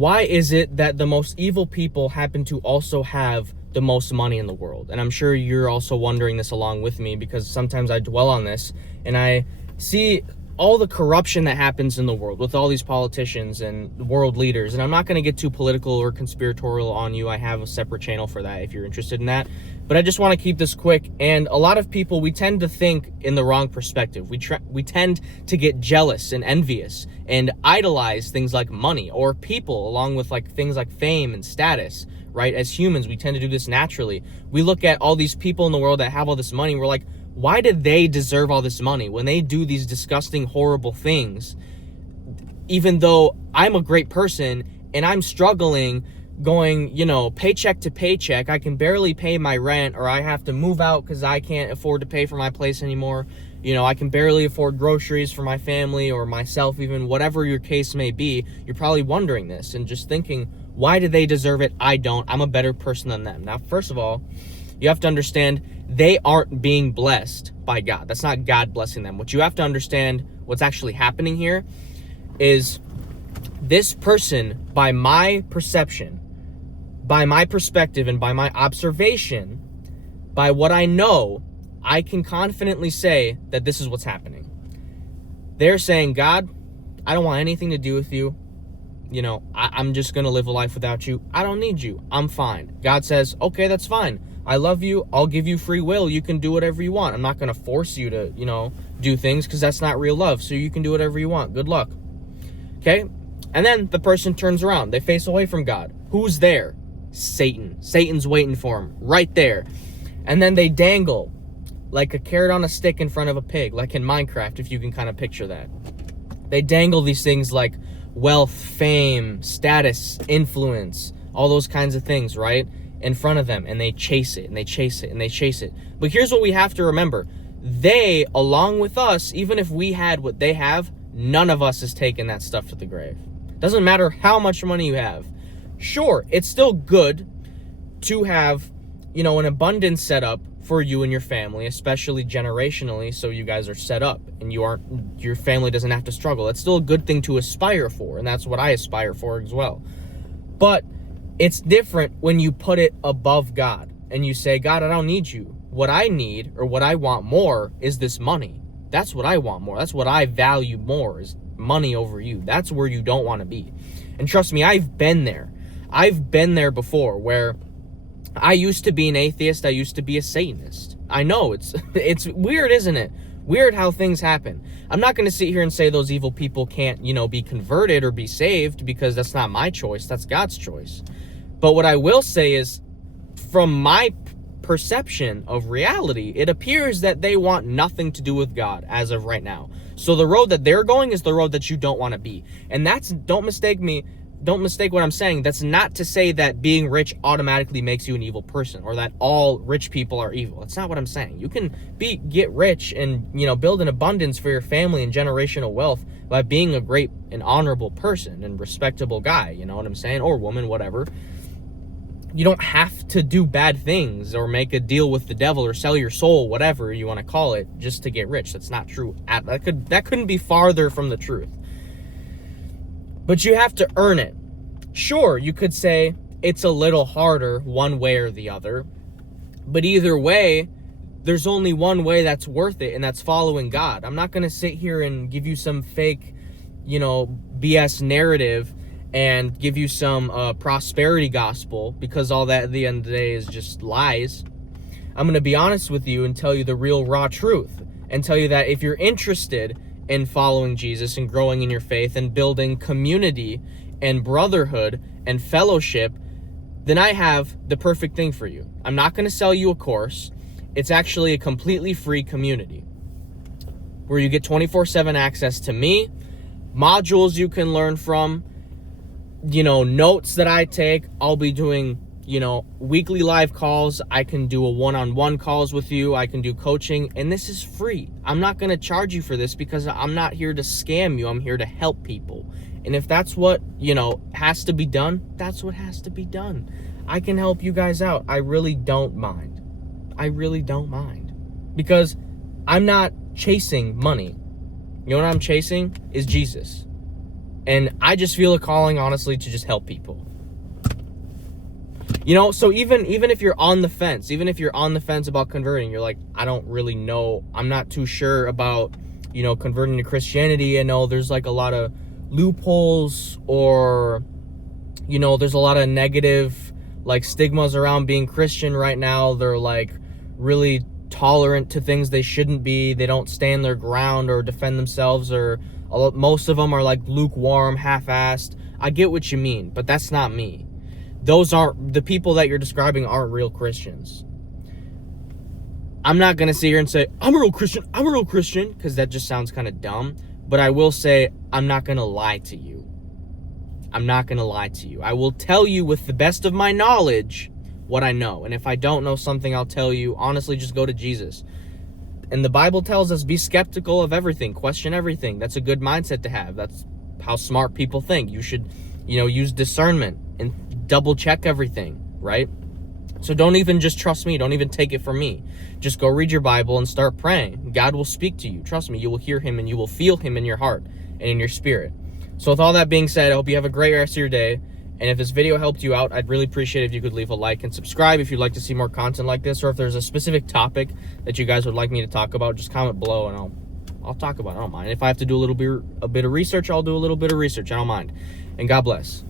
why is it that the most evil people happen to also have the most money in the world? And I'm sure you're also wondering this along with me, because sometimes I dwell on this and I see all the corruption that happens in the world with all these politicians and world leaders. And I'm not going to get too political or conspiratorial on you. I have a separate channel for that if you're interested in that. But I just want to keep this quick. And a lot of people, we tend to think in the wrong perspective. We tend to get jealous and envious and idolize things like money or people, along with like things like fame and status, right? As humans, we tend to do this naturally. We look at all these people in the world that have all this money, and we're like, why did they deserve all this money when they do these disgusting, horrible things? Even though I'm a great person and I'm struggling, going, paycheck to paycheck, I can barely pay my rent, or I have to move out because I can't afford to pay for my place anymore. I can barely afford groceries for my family or myself, even whatever your case may be. You're probably wondering this and just thinking, why do they deserve it? I don't. I'm a better person than them. Now, first of all, you have to understand they aren't being blessed by God. That's not God blessing them. What you have to understand, what's actually happening here, is this person, by my perception, by my perspective, and by my observation, by what I know, I can confidently say that this is what's happening. They're saying, God, I don't want anything to do with you. I'm just going to live a life without you. I don't need you. I'm fine. God says, okay, that's fine. I love you. I'll give you free will. You can do whatever you want. I'm not going to force you to, do things, because that's not real love. So you can do whatever you want. Good luck. Okay? And then the person turns around. They face away from God. Who's there? Satan. Satan's waiting for him right there. And then they dangle like a carrot on a stick in front of a pig, like in Minecraft, if you can kind of picture that. They dangle these things like wealth, fame, status, influence, all those kinds of things, right, in front of them, and they chase it, and they chase it, and they chase it. But here's what we have to remember. They, along with us, even if we had what they have, none of us is taking that stuff to the grave. Doesn't matter how much money you have. Sure, it's still good to have, an abundance set up for you and your family, especially generationally, so you guys are set up and your family doesn't have to struggle. That's still a good thing to aspire for, and that's what I aspire for as well. But it's different when you put it above God and you say, God, I don't need you. What I need, or what I want more, is this money. That's what I want more. That's what I value more, is money over you. That's where you don't want to be. And trust me, I've been there. I've been there before, where I used to be an atheist. I used to be a Satanist. I know, it's weird, isn't it? Weird how things happen. I'm not going to sit here and say those evil people can't, be converted or be saved, because that's not my choice. That's God's choice. But what I will say is, from my perception of reality, it appears that they want nothing to do with God as of right now. So the road that they're going is the road that you don't want to be. And don't mistake what I'm saying. That's not to say that being rich automatically makes you an evil person, or that all rich people are evil. That's not what I'm saying. You can get rich and, build an abundance for your family and generational wealth by being a great and honorable person and respectable guy, you know what I'm saying? Or woman, whatever. You don't have to do bad things or make a deal with the devil or sell your soul, whatever you want to call it, just to get rich. That's not true. That couldn't be farther from the truth. But you have to earn it. Sure, you could say it's a little harder one way or the other, but either way, there's only one way that's worth it, and that's following God. I'm not going to sit here and give you some fake, BS narrative and give you some prosperity gospel, because all that at the end of the day is just lies. I'm going to be honest with you and tell you the real raw truth, and tell you that if you're interested in following Jesus and growing in your faith and building community and brotherhood and fellowship, then I have the perfect thing for you. I'm not going to sell you a course. It's actually a completely free community where you get 24/7 access to me, modules you can learn from, notes that I take. I'll be doing, weekly live calls. I can do a one-on-one calls with you. I can do coaching, and this is free. I'm not going to charge you for this, because I'm not here to scam you. I'm here to help people. And if that's what, has to be done, that's what has to be done. I can help you guys out. I really don't mind. Because I'm not chasing money. You know what I'm chasing is Jesus. And I just feel a calling, honestly, to just help people. You know, so even if you're on the fence, about converting, you're like, I don't really know, I'm not too sure about, you know, converting to Christianity. I know there's like a lot of loopholes, or, you know, there's a lot of negative like stigmas around being Christian right now. They're like really tolerant to things they shouldn't be. They don't stand their ground or defend themselves, or most of them are like lukewarm, half-assed. I get what you mean, but that's not me. Those aren't the people that you're describing, aren't real Christians. I'm not going to sit here and say, I'm a real Christian, because that just sounds kind of dumb. But I will say, I'm not going to lie to you. I will tell you with the best of my knowledge what I know. And if I don't know something, I'll tell you, honestly, just go to Jesus. And the Bible tells us, be skeptical of everything, question everything. That's a good mindset to have. That's how smart people think. You should, you know, use discernment and double check everything, right? So don't even just trust me. Don't even take it from me. Just go read your Bible and start praying. God will speak to you. Trust me, you will hear him and you will feel him in your heart and in your spirit. So with all that being said, I hope you have a great rest of your day. And if this video helped you out, I'd really appreciate it if you could leave a like and subscribe if you'd like to see more content like this, or if there's a specific topic that you guys would like me to talk about, just comment below and I'll talk about it. I don't mind. If I have to do a bit of research, I'll do a little bit of research. I don't mind. And God bless.